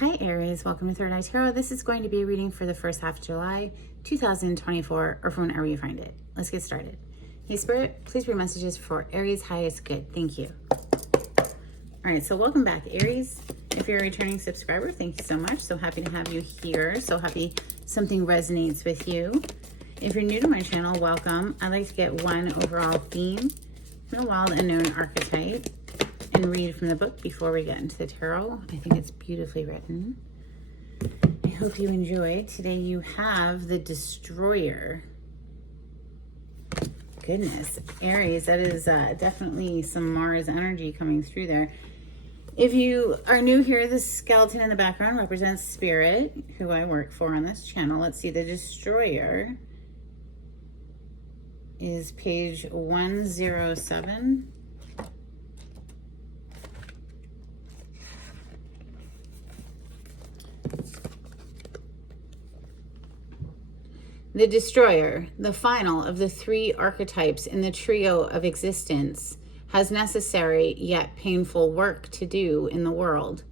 Hi Aries, welcome to Third Eye Tarot. This is going to be a reading for the first half of July 2024, or from whenever you find it. Let's get started. Hey Spirit, please bring messages for Aries highest good. Thank you. All right, so welcome back Aries. If you're a returning subscriber, thank you so much. So happy to have you here. So happy something resonates with you. If you're new to my channel, welcome. I like to get one overall theme from a wild unknown archetype and read from the book before we get into the tarot. I think it's beautifully written. I hope you enjoy. Today you have the Destroyer. Goodness, Aries, that is definitely some Mars energy coming through there. If you are new here, the skeleton in the background represents Spirit, who I work for on this channel. Let's see, the Destroyer is page 107. The Destroyer, the final of the three archetypes in the trio of existence, has necessary yet painful work to do in the world.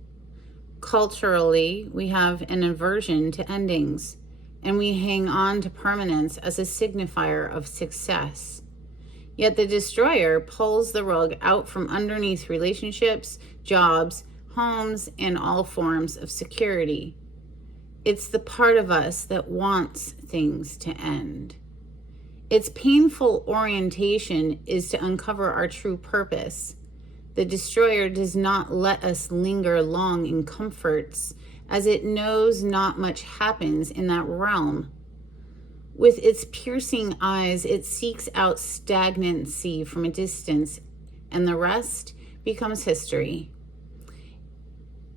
Culturally, we have an aversion to endings, and we hang on to permanence as a signifier of success. Yet the Destroyer pulls the rug out from underneath relationships, jobs, homes, and all forms of security. It's the part of us that wants things to end. Its painful orientation is to uncover our true purpose. The Destroyer does not let us linger long in comforts, as it knows not much happens in that realm. With its piercing eyes, it seeks out stagnancy from a distance, and the rest becomes history.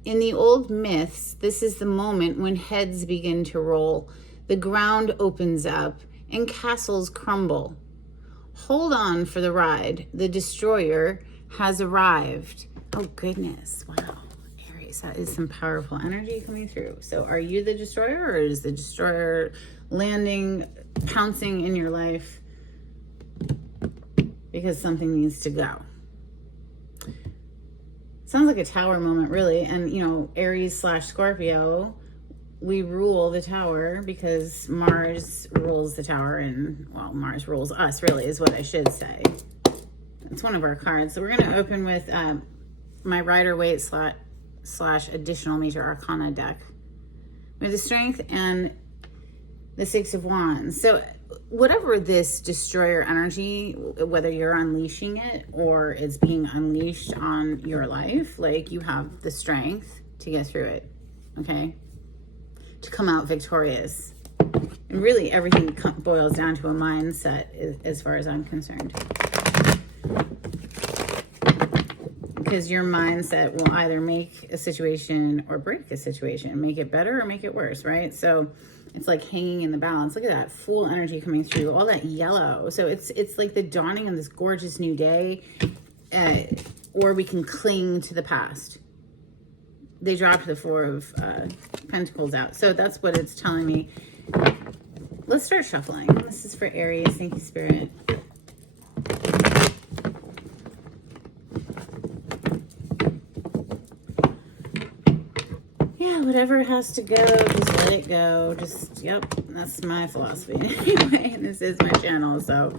In the old myths, this is the moment when heads begin to roll, the ground opens up, and castles crumble. Hold on for the ride. The Destroyer has arrived. Oh, goodness. Wow. Aries, that is some powerful energy coming through. So are you the Destroyer, or is the Destroyer landing, pouncing in your life because something needs to go? Sounds like a tower moment, really. And, you know, Aries / Scorpio, we rule the tower because Mars rules the tower. And, well, Mars rules us, really, is what I should say. It's one of our cards. So we're going to open with my Rider-Waite / additional major arcana deck. With the Strength and the Six of Wands. So whatever this Destroyer energy, whether you're unleashing it or it's being unleashed on your life, like, you have the strength to get through it, okay? To come out victorious. And really everything boils down to a mindset as far as I'm concerned. Because your mindset will either make a situation or break a situation, make it better or make it worse, right? So it's like hanging in the balance. Look at that Fool energy coming through, all that yellow. So it's like the dawning of this gorgeous new day, or we can cling to the past. They dropped the Four of Pentacles out. So that's what it's telling me. Let's start shuffling. This is for Aries. Thank you, Spirit. Whatever has to go, just let it go. Just, yep, that's my philosophy anyway. And this is my channel, so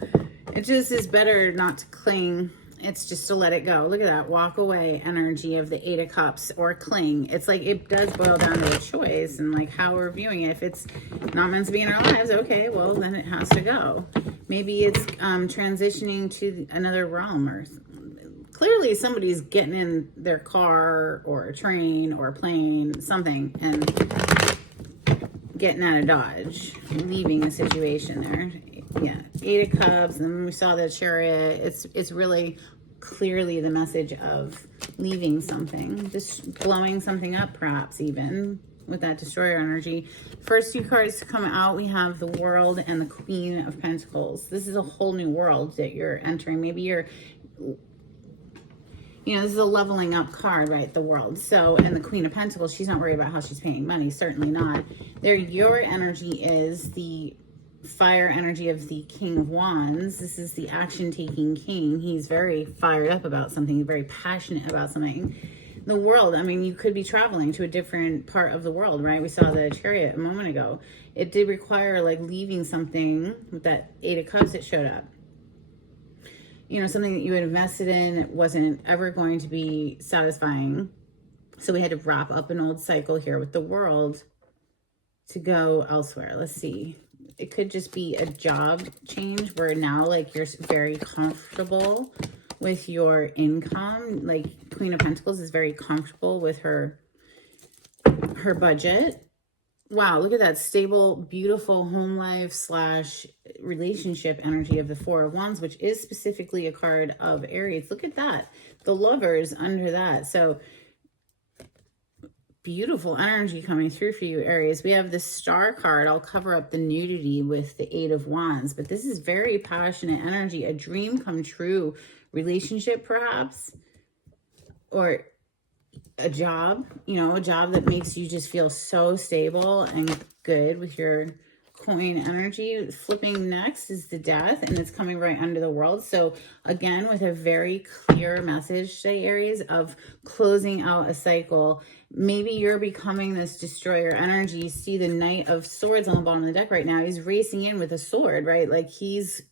it just is better not to cling. It's just to let it go. Look at that walk away energy of the Eight of Cups, or cling. It's like, it does boil down to a choice and like how we're viewing it. If it's not meant to be in our lives, okay, well then it has to go. Maybe it's transitioning to another realm, or clearly somebody's getting in their car or a train or a plane, something, and getting out of Dodge, leaving the situation there. Yeah, Eight of Cups, and then we saw the Chariot. It's really clearly the message of leaving something, just blowing something up, perhaps even with that Destroyer energy. First two cards to come out, we have the World and the Queen of Pentacles. This is a whole new world that you're entering. Maybe you're, you know, this is a leveling up card, right? The World. So, and the Queen of Pentacles, she's not worried about how she's paying money. Certainly not. There, your energy is the fire energy of the King of Wands. This is the action-taking king. He's very fired up about something, very passionate about something. The world, I mean, you could be traveling to a different part of the world, right? We saw the Chariot a moment ago. It did require like leaving something with that Eight of Cups that showed up. You know, something that you had invested in wasn't ever going to be satisfying. So we had to wrap up an old cycle here with the World to go elsewhere. Let's see. It could just be a job change where now like you're very comfortable with your income. Like Queen of Pentacles is very comfortable with her budget. Wow, look at that stable, beautiful home life / relationship energy of the Four of Wands, which is specifically a card of Aries. Look at that. The Lovers under that. So beautiful energy coming through for you, Aries. We have the Star card. I'll cover up the nudity with the Eight of Wands, but this is very passionate energy, a dream come true relationship perhaps, or a job, you know, a job that makes you just feel so stable and good with your coin energy. Flipping next is the Death, and it's coming right under the World. So again, with a very clear message today, Aries, of closing out a cycle. Maybe you're becoming this destroyer energy. See the Knight of Swords on the bottom of the deck right now. He's racing in with a sword, right? Like he's,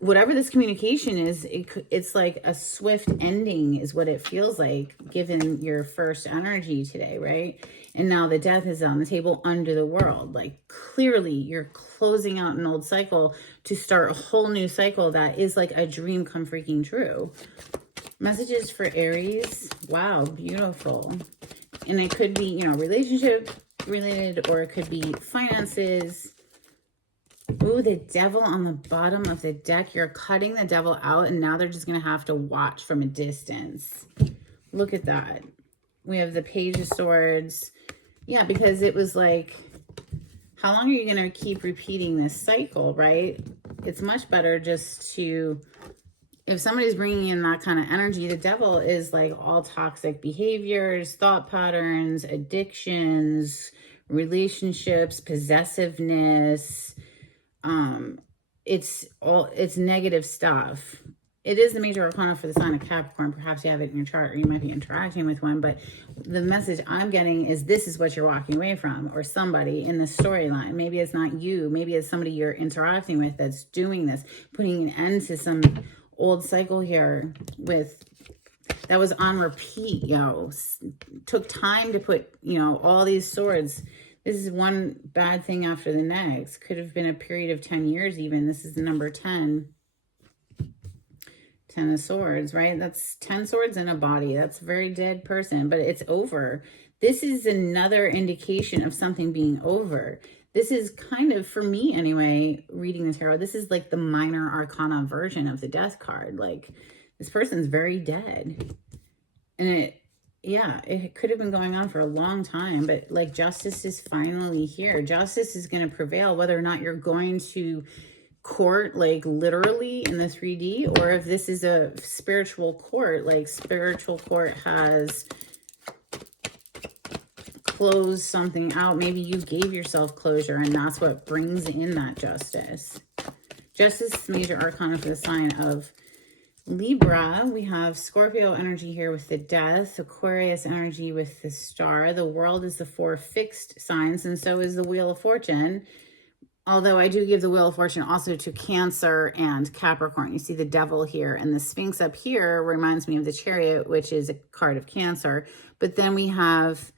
whatever this communication is, it's like a swift ending is what it feels like, given your first energy today, right? And now the Death is on the table under the World. Like clearly you're closing out an old cycle to start a whole new cycle that is like a dream come freaking true. Messages for Aries. Wow, beautiful. And it could be, you know, relationship related, or it could be finances. Ooh, the Devil on the bottom of the deck. You're cutting the devil out, and now they're just going to have to watch from a distance. Look at that. We have the Page of Swords. Yeah, because it was like, how long are you going to keep repeating this cycle, right? It's much better just to, if somebody's bringing in that kind of energy, the Devil is like all toxic behaviors, thought patterns, addictions, relationships, possessiveness. It's negative stuff. It is the major arcana for the sign of Capricorn. Perhaps you have it in your chart, or you might be interacting with one, but the message I'm getting is this is what you're walking away from, or somebody in the storyline. Maybe it's not you. Maybe it's somebody you're interacting with that's doing this, putting an end to some old cycle here with that was on repeat, took time to put, all these swords. This is one bad thing after the next. Could have been a period of 10 years even. This is the number 10. 10 of Swords, right? That's 10 swords in a body. That's a very dead person, but it's over. This is another indication of something being over. This is kind of, for me anyway, reading the tarot, this is like the minor arcana version of the Death card. Like, this person's very dead. And it could have been going on for a long time, but like justice is finally here. Justice is going to prevail, whether or not you're going to court, like literally in the 3D, or if this is a spiritual court, like spiritual court has closed something out. Maybe you gave yourself closure, and that's what brings in that justice. Justice, major arcana for the sign of Libra. We have Scorpio energy here with the Death, Aquarius energy with the Star. The World is the 4 fixed signs, and so is the Wheel of Fortune. Although I do give the Wheel of Fortune also to Cancer and Capricorn. You see the Devil here, and the Sphinx up here reminds me of the Chariot, which is a card of Cancer. But then we have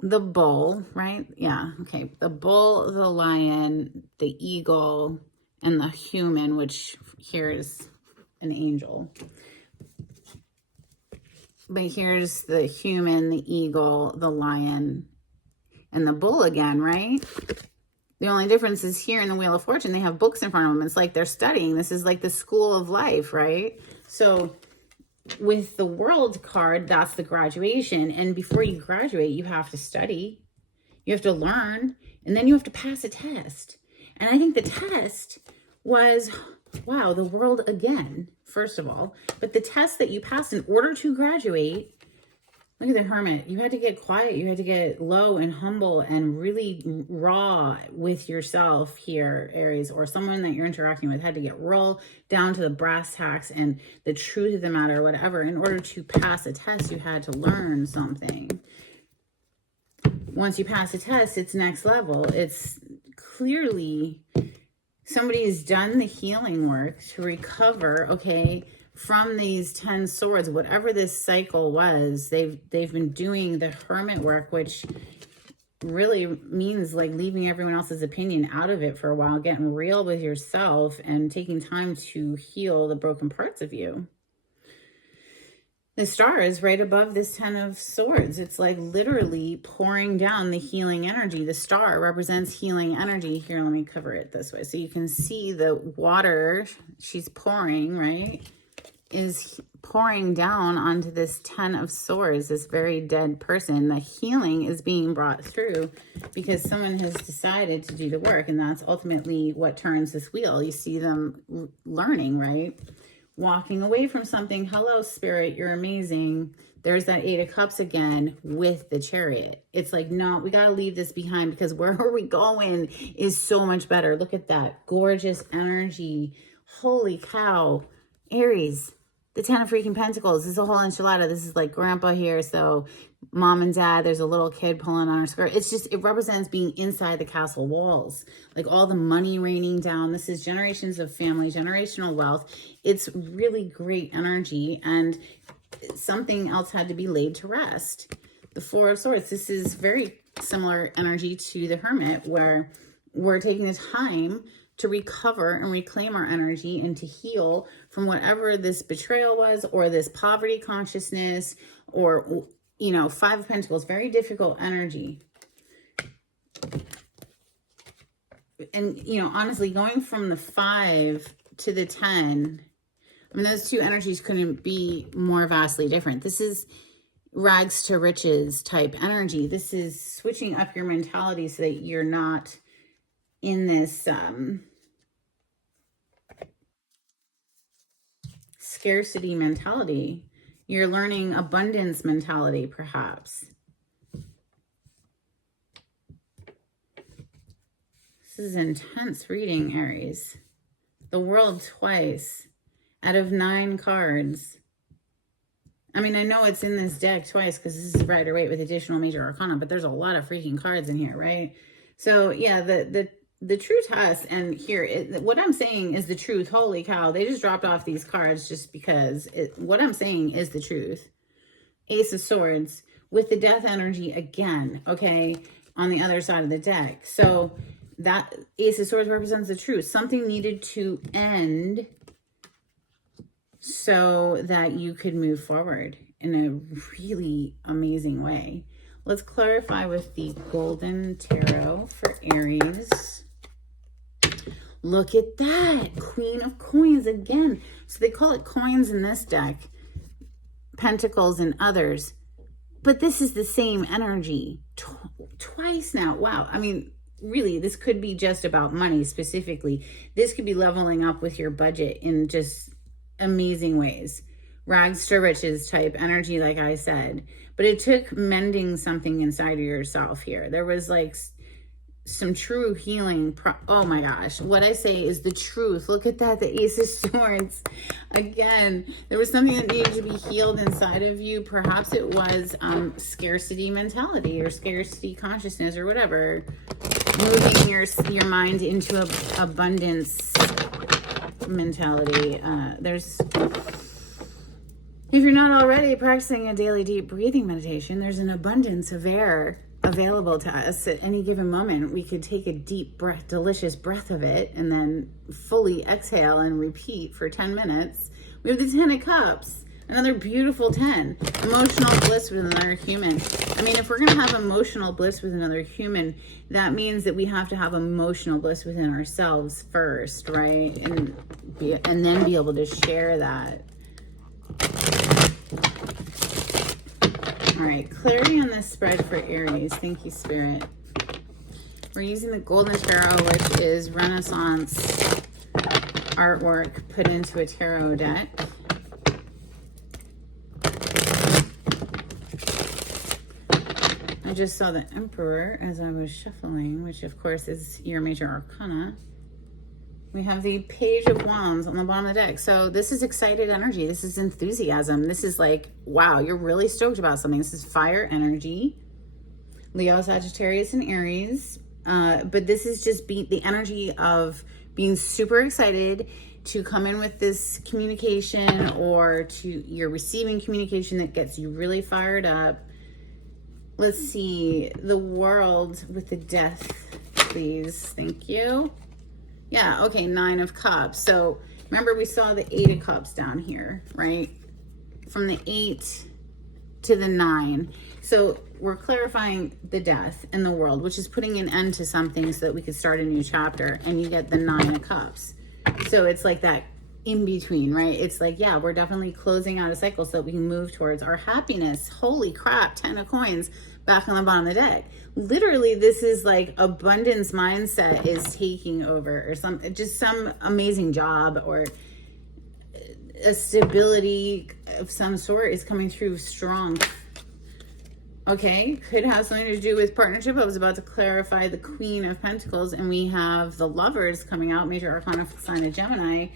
the Bull, right? Yeah, okay. The Bull, the Lion, the Eagle, and the Human, which here is an angel. But here's the Human, the Eagle, the Lion, and the Bull again, right? The only difference is here in the Wheel of Fortune, they have books in front of them. It's like they're studying. This is like the school of life, right? So with the World card, that's the graduation. And before you graduate, you have to study. You have to learn. And then you have to pass a test. And I think the test was, wow, the World again, first of all. But the test that you passed in order to graduate, Look at the Hermit. You had to get quiet. You had to get low and humble and really raw with yourself here, Aries, or someone that you're interacting with had to get real down to the brass tacks and the truth of the matter, whatever. In order to pass a test, you had to learn something. Once you pass a test, it's next level. It's clearly somebody has done the healing work to recover, okay, from these 10 swords, whatever this cycle was. They've been doing the Hermit work, which really means like leaving everyone else's opinion out of it for a while, getting real with yourself and taking time to heal the broken parts of you. The star is right above this 10 of swords. It's like literally pouring down the healing energy. The star represents healing energy. Here, let me cover it this way so you can see the water she's pouring, right, is pouring down onto this 10 of swords, this very dead person. The healing is being brought through because someone has decided to do the work, and that's ultimately what turns this wheel. You see them learning, right? Walking away from something. Hello, Spirit, you're amazing. There's that 8 of Cups again with the Chariot. It's like, no, we got to leave this behind because where are we going is so much better. Look at that gorgeous energy. Holy cow. Aries, the 10 of freaking Pentacles. This is a whole enchilada. This is like grandpa here. So mom and dad, there's a little kid pulling on her skirt. It's just, it represents being inside the castle walls. Like all the money raining down. This is generations of family, generational wealth. It's really great energy. And something else had to be laid to rest. The 4 of Swords. This is very similar energy to the Hermit, where we're taking the time to recover and reclaim our energy and to heal from whatever this betrayal was, or this poverty consciousness, or, you know, 5 of Pentacles, very difficult energy. And, you know, honestly, going from the 5 to the 10, I mean, those two energies couldn't be more vastly different. This is rags to riches type energy. This is switching up your mentality so that you're not in this scarcity mentality. You're learning abundance mentality, perhaps. This is intense reading, Aries. The World twice out of 9 cards. I mean, I know it's in this deck twice because this is Rider-Waite with additional major arcana, but there's a lot of freaking cards in here, right? So yeah, the true test, and here, what I'm saying is the truth. Holy cow, they just dropped off these cards just because what I'm saying is the truth. Ace of Swords with the death energy again, okay, on the other side of the deck. So that Ace of Swords represents the truth. Something needed to end so that you could move forward in a really amazing way. Let's clarify with the Golden Tarot for Aries. Look at that. Queen of Coins again. So they call it coins in this deck, Pentacles in others. But this is the same energy. Twice now. Wow. I mean, really, this could be just about money specifically. This could be leveling up with your budget in just amazing ways. Rags to riches type energy, like I said. But it took mending something inside of yourself here. There was like some true healing. Oh my gosh. What I say is the truth. Look at that. The Ace of Swords. Again, there was something that needed to be healed inside of you. Perhaps it was scarcity mentality or scarcity consciousness or whatever. Moving your mind into abundance mentality. If you're not already practicing a daily deep breathing meditation, there's an abundance of air available to us at any given moment. We could take a deep breath, delicious breath of it, and then fully exhale and repeat for 10 minutes. We have the 10 of Cups, another beautiful 10. Emotional bliss with another human. I mean, if we're going to have emotional bliss with another human, that means that we have to have emotional bliss within ourselves first, right? And then be able to share that. All right, clarity on this spread for Aries. Thank you, Spirit. We're using the Golden Tarot, which is Renaissance artwork put into a tarot deck. I just saw the Emperor as I was shuffling, which of course is your major arcana. We have the Page of Wands on the bottom of the deck. So this is excited energy. This is enthusiasm. This is like, wow, you're really stoked about something. This is fire energy. Leo, Sagittarius, and Aries. But this is just the energy of being super excited to come in with this communication, or you're receiving communication that gets you really fired up. Let's see, the World with the Death, please. Thank you. Yeah, okay, 9 of Cups. So remember we saw the 8 of Cups down here, right? From the 8 to the 9. So we're clarifying the death and the world, which is putting an end to something so that we could start a new chapter. And you get the 9 of Cups. So it's like that in between, right? It's like, yeah, we're definitely closing out a cycle so that we can move towards our happiness. Holy crap, 10 of Coins back on the bottom of the deck. Literally, this is like abundance mindset is taking over, or some amazing job, or a stability of some sort is coming through strong. Okay, could have something to do with partnership. I was about to clarify the Queen of Pentacles, and we have the Lovers coming out, major arcana for the sign of Gemini.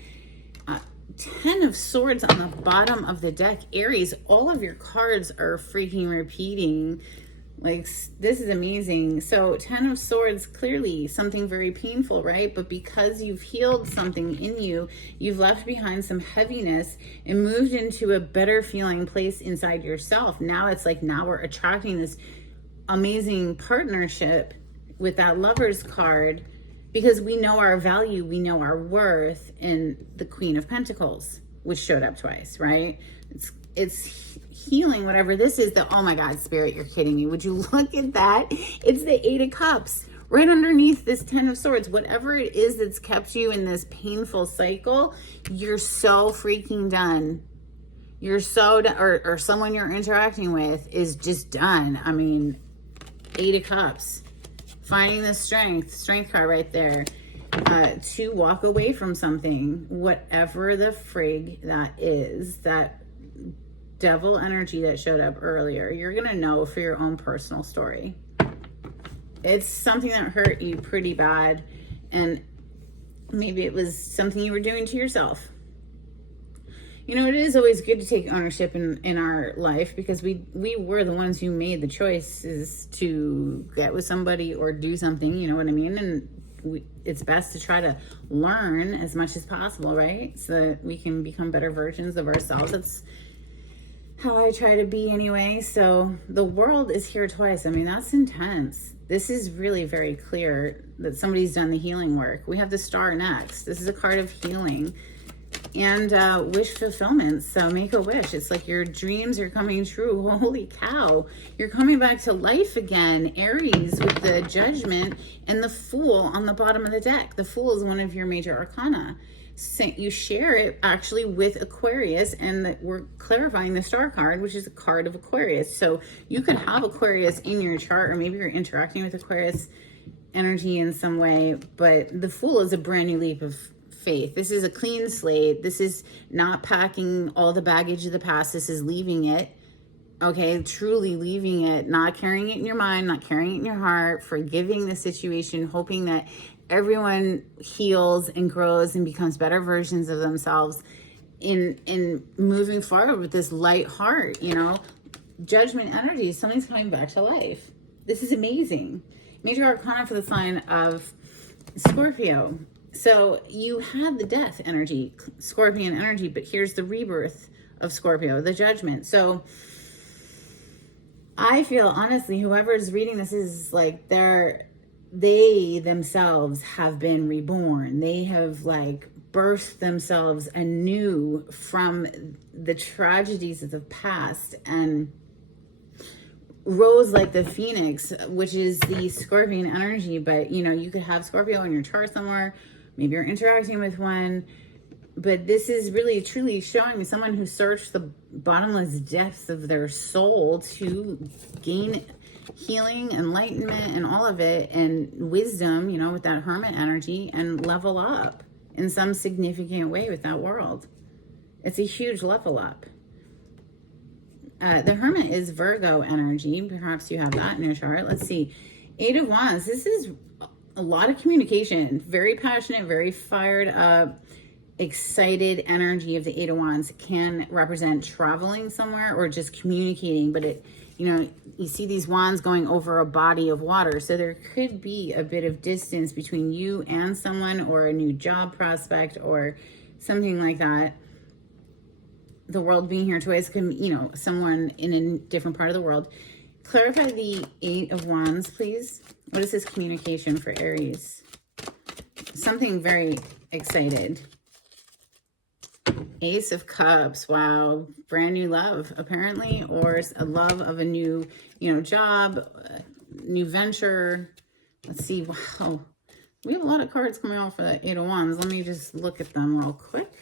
10 of Swords on the bottom of the deck. Aries, all of your cards are freaking repeating. Like, this is amazing. So 10 of Swords, clearly something very painful, right? But because you've healed something in you, you've left behind some heaviness and moved into a better feeling place inside yourself. Now it's like, now we're attracting this amazing partnership with that Lover's card, because we know our value, we know our worth in the Queen of Pentacles, which showed up twice, right? It's healing whatever this is. Oh my God, Spirit, you're kidding me. Would you look at that? It's the 8 of Cups right underneath this 10 of Swords. Whatever it is that's kept you in this painful cycle, you're so freaking done. You're so done, or someone you're interacting with is just done. I mean, 8 of Cups. Finding the strength card right there, to walk away from something, whatever the frig that is, that devil energy that showed up earlier. You're going to know for your own personal story. It's something that hurt you pretty bad, and maybe it was something you were doing to yourself. You know, it is always good to take ownership in our life, because we were the ones who made the choices to get with somebody or do something, you know what I mean? And it's best to try to learn as much as possible, right? So that we can become better versions of ourselves. That's how I try to be anyway. So the World is here twice. I mean, that's intense. This is really very clear that somebody's done the healing work. We have the Star next. This is a card of healing and wish fulfillment. So make a wish. It's like your dreams are coming true. Holy cow, you're coming back to life again. Aries with the Judgment and the Fool on the bottom of the deck. The Fool is one of your major arcana. You share it actually with Aquarius, and we're clarifying the Star card, which is a card of Aquarius. So you could have Aquarius in your chart, or maybe you're interacting with Aquarius energy in some way, but the Fool is a brand new leap of faith. This is a clean slate. This is not packing all the baggage of the past. This is leaving it. Okay, truly leaving it, not carrying it in your mind, not carrying it in your heart, forgiving the situation, hoping that everyone heals and grows and becomes better versions of themselves in moving forward with this light heart, you know. Judgment energy, something's coming back to life. This is amazing. Major arcana for the sign of Scorpio. So you had the death energy, Scorpion energy, but here's the rebirth of Scorpio, the Judgment. So I feel, honestly, whoever's reading this is like they themselves have been reborn. They have like birthed themselves anew from the tragedies of the past and rose like the phoenix, which is the Scorpion energy. But you know, you could have Scorpio in your chart somewhere. Maybe you're interacting with one, but this is really truly showing me someone who searched the bottomless depths of their soul to gain healing, enlightenment, and all of it, and wisdom, you know, with that Hermit energy, and level up in some significant way with that World. It's a huge level up. The Hermit is Virgo energy. Perhaps you have that in your chart. Let's see. Eight of Wands. This is a lot of communication. Very passionate, very fired up, excited energy of the Eight of Wands. Can represent traveling somewhere or just communicating. But it, you see these wands going over a body of water. So there could be a bit of distance between you and someone, or a new job prospect or something like that. The world being here twice can, someone in a different part of the world. Clarify the Eight of Wands, please. What is this communication for Aries? Something very excited. Ace of Cups. Wow. Brand new love, apparently, or a love of a new, job, new venture. Let's see. Wow. We have a lot of cards coming out for that Eight of Wands. Let me just look at them real quick.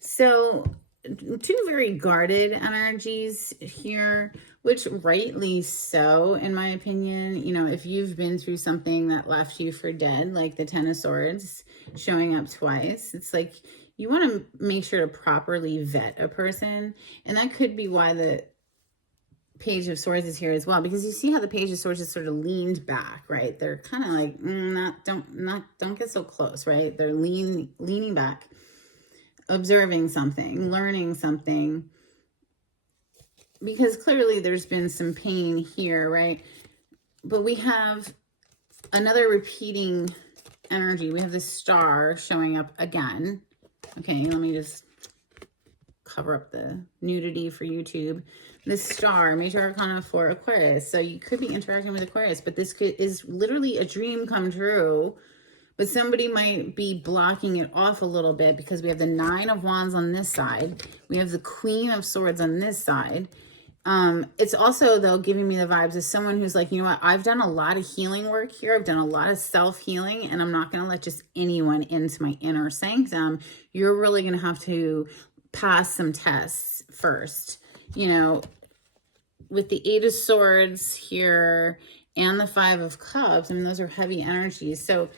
So, two very guarded energies here, which rightly so, in my opinion. If you've been through something that left you for dead, like the Ten of Swords showing up twice, it's like you want to make sure to properly vet a person. And that could be why the Page of Swords is here as well, because you see how the Page of Swords is sort of leaned back, right? They're kind of like, don't get so close, right? They're leaning back, observing something, learning something, because clearly there's been some pain here, right? But we have another repeating energy. We have the Star showing up again. Okay, let me just cover up the nudity for YouTube. The Star, Major Arcana for Aquarius. So you could be interacting with Aquarius, but this is literally a dream come true. But somebody might be blocking it off a little bit, because we have the Nine of Wands on this side. We have the Queen of Swords on this side. It's also, though, giving me the vibes of someone who's like, what? I've done a lot of healing work here. I've done a lot of self-healing, and I'm not going to let just anyone into my inner sanctum. You're really going to have to pass some tests first. With the Eight of Swords here and the Five of Cups, those are heavy energies. So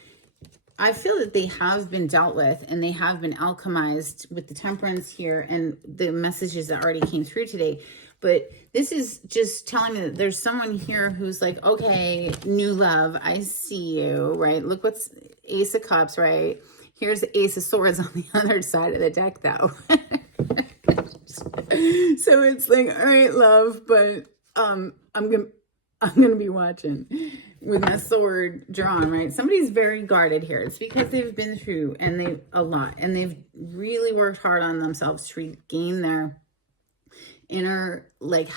I feel that they have been dealt with, and they have been alchemized with the Temperance here and the messages that already came through today. But this is just telling me that there's someone here who's like, okay, new love, I see you, right? Look what's Ace of Cups, right? Here's the Ace of Swords on the other side of the deck, though. So it's like, all right, love, but I'm gonna be watching with my sword drawn, right? Somebody's very guarded here. It's because they've been through a lot, and they've really worked hard on themselves to regain their inner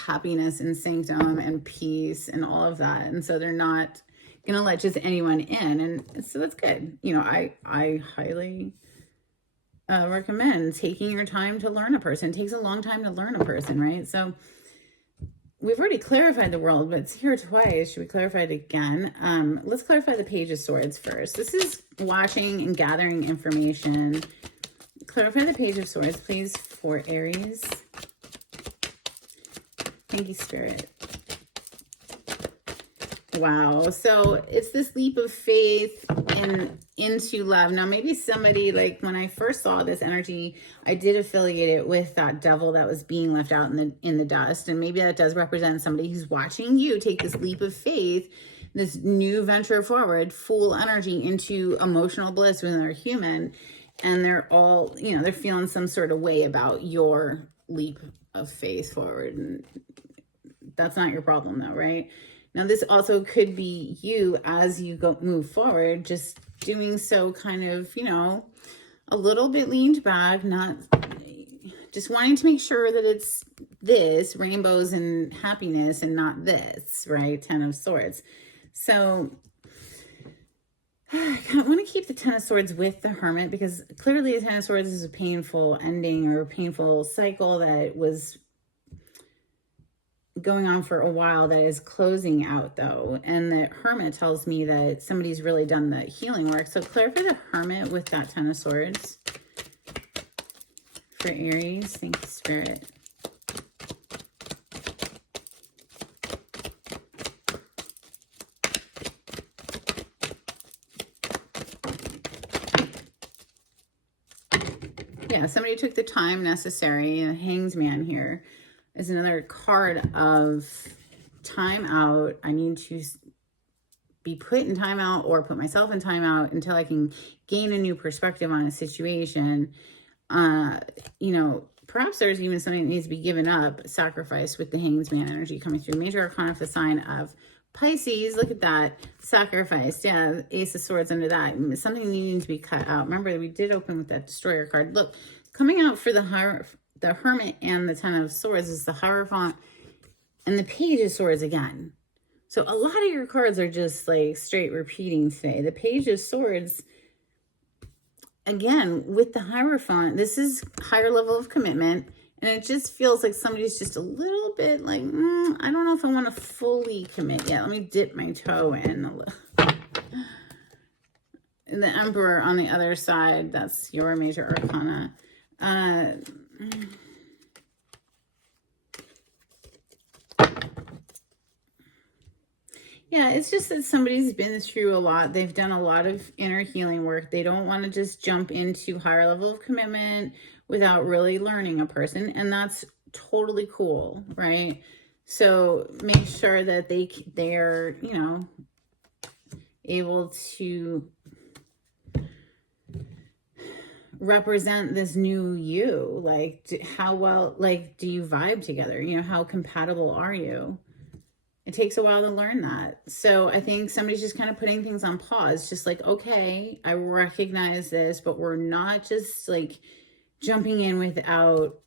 happiness and sanctum and peace and all of that. And so they're not gonna let just anyone in, and so that's good. I highly recommend taking your time to learn a person. It takes a long time to learn a person, right? So we've already clarified the world, but it's here twice. Should we clarify it again? Let's clarify the Page of Swords first. This is watching and gathering information. Clarify the Page of Swords, please, for Aries. Thank you, Spirit. Wow. So it's this leap of faith and into love. Now, maybe somebody, when I first saw this energy, I did affiliate it with that devil that was being left out in the dust. And maybe that does represent somebody who's watching you take this leap of faith, this new venture forward, full energy into emotional bliss when they're human. And they're all, they're feeling some sort of way about your leap of faith forward. And that's not your problem, though, right? Now, this also could be you as you move forward, just doing so kind of, a little bit leaned back, not just wanting to make sure that it's this, rainbows and happiness, and not this, right? Ten of Swords. So I want to keep the Ten of Swords with the Hermit, because clearly the Ten of Swords is a painful ending or a painful cycle that was going on for a while, that is closing out, though. And the Hermit tells me that somebody's really done the healing work. So clarify the Hermit with that Ten of Swords for Aries. Thank you, Spirit. Yeah, Yeah, somebody took the time necessary. The Hanged Man here is another card of time out. I need to be put in timeout or put myself in timeout until I can gain a new perspective on a situation. You know, perhaps there's even something that needs to be given up, sacrificed, with the Hanged Man energy coming through. Major Arcana for the sign of Pisces. Look at that. Sacrificed. Yeah, Ace of Swords under that. Something needing to be cut out. Remember, we did open with that Destroyer card. Look, coming out for the Hermit and the Ten of Swords is the Hierophant and the Page of Swords again. So a lot of your cards are just like straight repeating today. The Page of Swords, again, with the Hierophant, this is higher level of commitment. And it just feels like somebody's just a little bit like, I don't know if I want to fully commit yet. Let me dip my toe in a little. And the Emperor on the other side, that's your Major Arcana. Yeah, it's just that somebody's been through a lot. They've done a lot of inner healing work. They don't want to just jump into higher level of commitment without really learning a person. And that's totally cool, right? So make sure that they're, you know, able to represent this new you. Like, how well, like, do you vibe together? You know, how compatible are you? It takes a while to learn that. So I think somebody's just kind of putting things on pause. Just like, okay, I recognize this, but we're not just like jumping in without...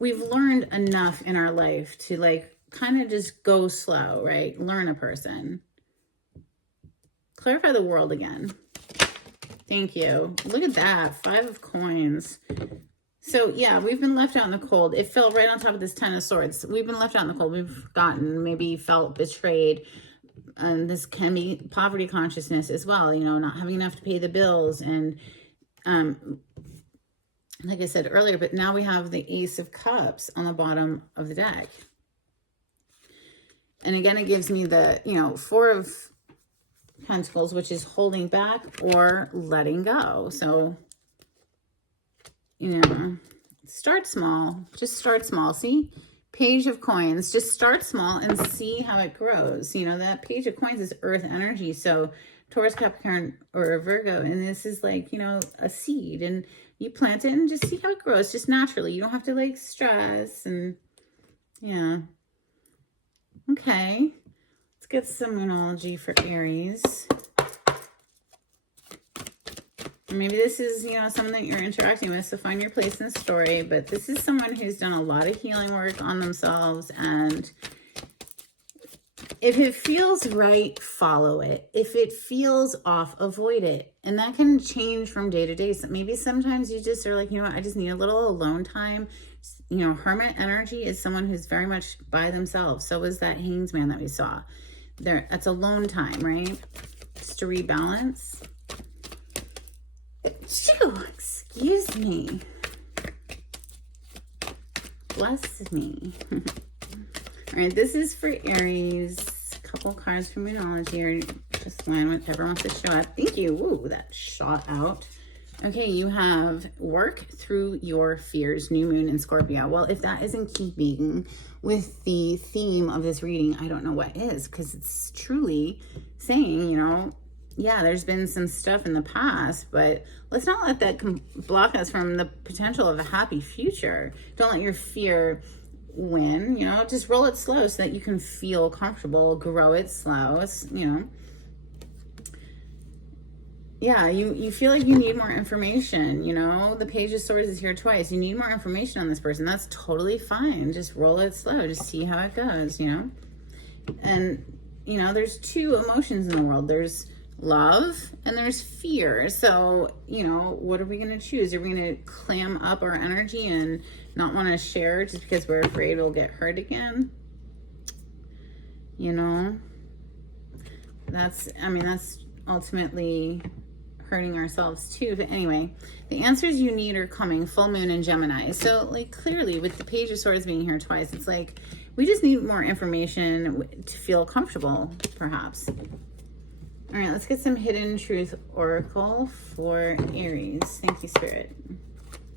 We've learned enough in our life to like kind of just go slow, right? Learn a person. Clarify the world again. Thank you. Look at that. 5 of Coins. So yeah, we've been left out in the cold. It fell right on top of this 10 of Swords. We've been left out in the cold. We've forgotten, maybe felt betrayed. And this can be poverty consciousness as well, you know, not having enough to pay the bills. And like I said earlier, but now we have the Ace of Cups on the bottom of the deck. And again, it gives me the, you know, 4 of Pentacles, which is holding back or letting go. So, you know, start small. Just start small. See? Page of Coins. Just start small and see how it grows. You know, that Page of Coins is earth energy. So Taurus, Capricorn, or Virgo. And this is like, you know, a seed. And you plant it and just see how it grows. Just naturally. You don't have to like stress. And yeah. Okay. Let's get some Moonology for Aries. Maybe this is, you know, someone that you're interacting with, so find your place in the story. But this is someone who's done a lot of healing work on themselves. And if it feels right, follow it. If it feels off, avoid it. And that can change from day to day. So maybe sometimes you just are like, you know what, I just need a little alone time. You know, Hermit energy is someone who's very much by themselves. So is that Hanged Man that we saw. That's alone time, right? Just to rebalance. Excuse me. Bless me. All right, this is for Aries. A couple cards from Moonology, or just line whatever wants to show up. Thank you. Ooh, that shot out. Okay, you have work through your fears, new moon in Scorpio. Well, if that isn't keeping with the theme of this reading, I don't know what is, because it's truly saying, you know, yeah, there's been some stuff in the past, but let's not let that block us from the potential of a happy future. Don't let your fear win, you know, just roll it slow so that you can feel comfortable, grow it slow, you know. Yeah, you feel like you need more information, you know. The Page of Swords is here twice. You need more information on this person. That's totally fine. Just roll it slow. Just see how it goes, you know. And, you know, there's 2 emotions in the world. There's love and there's fear. So, you know, what are we going to choose? Are we going to clam up our energy and not want to share just because we're afraid we'll get hurt again? You know, that's ultimately hurting ourselves too. But anyway, the answers you need are coming. Full moon in Gemini. So like clearly with the Page of Swords being here twice, it's like we just need more information to feel comfortable, perhaps. All right, let's get some Hidden Truth Oracle for Aries. Thank you, Spirit.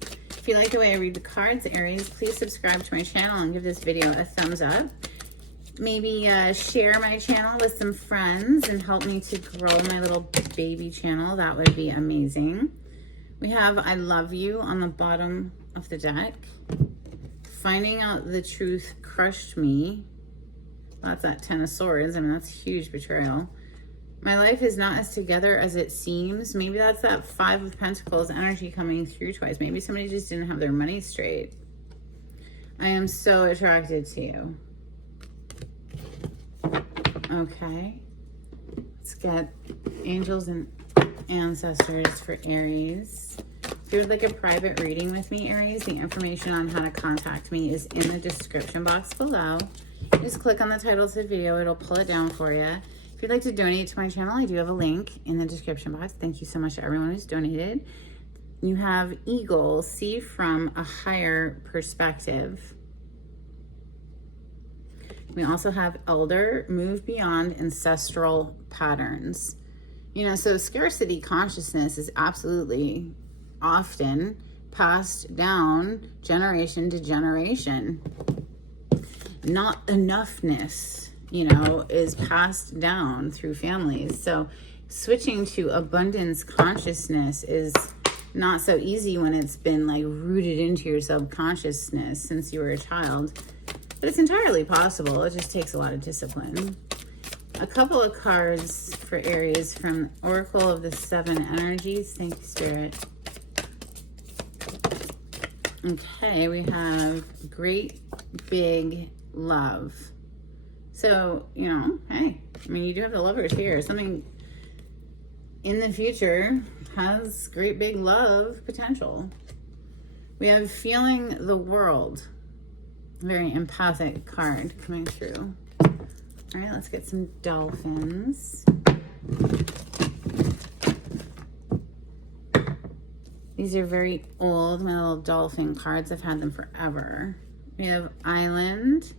If you like the way I read the cards, Aries, please subscribe to my channel and give this video a thumbs up. Maybe share my channel with some friends and help me to grow my little baby channel. That would be amazing. We have I love you on the bottom of the deck. Finding out the truth crushed me. That's that Ten of Swords. I mean, that's huge betrayal. My life is not as together as it seems. Maybe that's that Five of Pentacles energy coming through twice. Maybe somebody just didn't have their money straight. I am so attracted to you. Okay. Let's get angels and ancestors for Aries. If you would like a private reading with me, Aries, the information on how to contact me is in the description box below. Just click on the title of the video. It'll pull it down for you. If you'd like to donate to my channel, I do have a link in the description box. Thank you so much to everyone who's donated. You have Eagle, see from a higher perspective. We also have Elder, move beyond ancestral patterns. You know, so scarcity consciousness is absolutely often passed down generation to generation. Not enoughness, you know, is passed down through families. So switching to abundance consciousness is not so easy when it's been like rooted into your subconsciousness since you were a child. But it's entirely possible. It just takes a lot of discipline. A couple of cards for Aries from Oracle of the Seven Energies. Thank you, Spirit. Okay, we have Great Big Love. So, you know, hey, I mean, you do have the Lovers here. Something in the future has great big love potential. We have Feeling the World. Very empathic card coming through. All right, let's get some dolphins. These are very old, my little dolphin cards. I've had them forever. We have Island,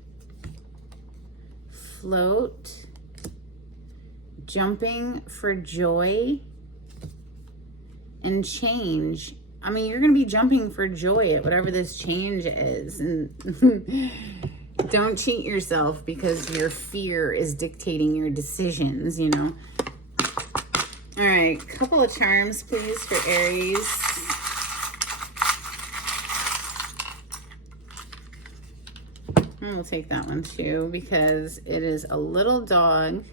Float, Jumping for Joy, and Change. I mean, you're going to be jumping for joy at whatever this change is. And don't cheat yourself because your fear is dictating your decisions, you know. All right, couple of charms, please, for Aries. And we'll take that one too because it is a little dog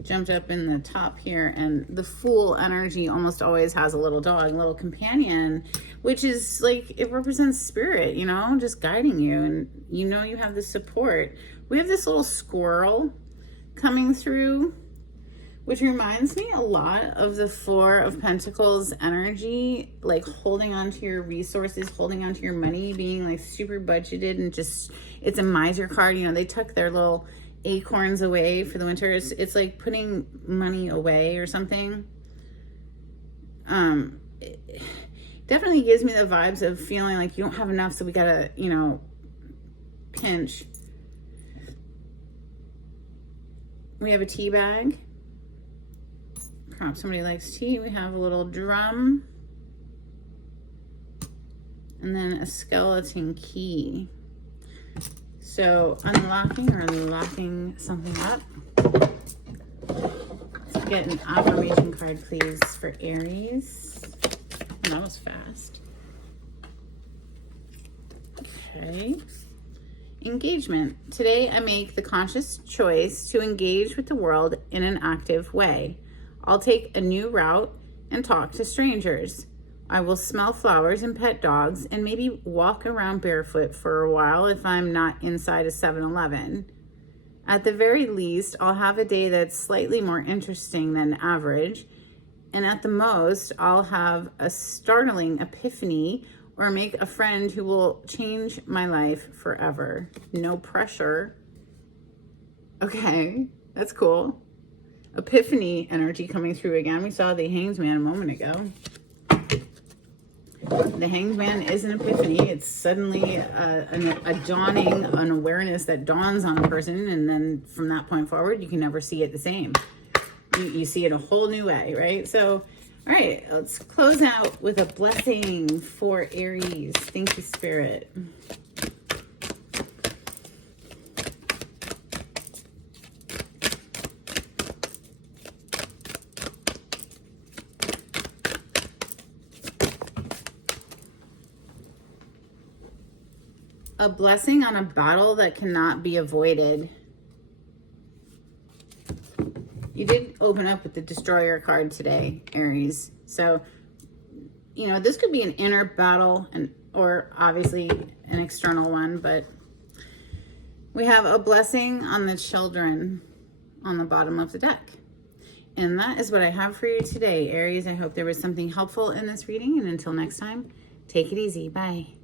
jumped up in the top here, and the Fool energy almost always has a little dog, a little companion, which is like, it represents spirit, you know, just guiding you, and you know you have the support. We have this little squirrel coming through, which reminds me a lot of the Four of Pentacles energy, like holding on to your resources, holding on to your money, being like super budgeted, and just, it's a miser card. You know, they took their little acorns away for the winter. It's like putting money away or something. It definitely gives me the vibes of feeling like you don't have enough, so we gotta, you know, pinch. We have a tea bag. Perhaps somebody likes tea. We have a little drum. And then a skeleton key. So unlocking or locking something up. Let's get an affirmation card, please, for Aries. Oh, that was fast. Okay. Engagement. Today I make the conscious choice to engage with the world in an active way. I'll take a new route and talk to strangers. I will smell flowers and pet dogs and maybe walk around barefoot for a while if I'm not inside a 7-Eleven. At the very least, I'll have a day that's slightly more interesting than average. And at the most, I'll have a startling epiphany or make a friend who will change my life forever. No pressure. Okay, that's cool. Epiphany energy coming through again. We saw the Hanged Man a moment ago. The Hanged Man is an epiphany. It's suddenly a dawning, an awareness that dawns on a person, and then from that point forward, you can never see it the same. you see it a whole new way, right? So, all right, let's close out with a blessing for Aries. Thank you, Spirit. A blessing on a battle that cannot be avoided. You did open up with the Destroyer card today, Aries. So, you know, this could be an inner battle or obviously an external one, but we have a blessing on the children on the bottom of the deck. And that is what I have for you today, Aries. I hope there was something helpful in this reading. And until next time, take it easy. Bye.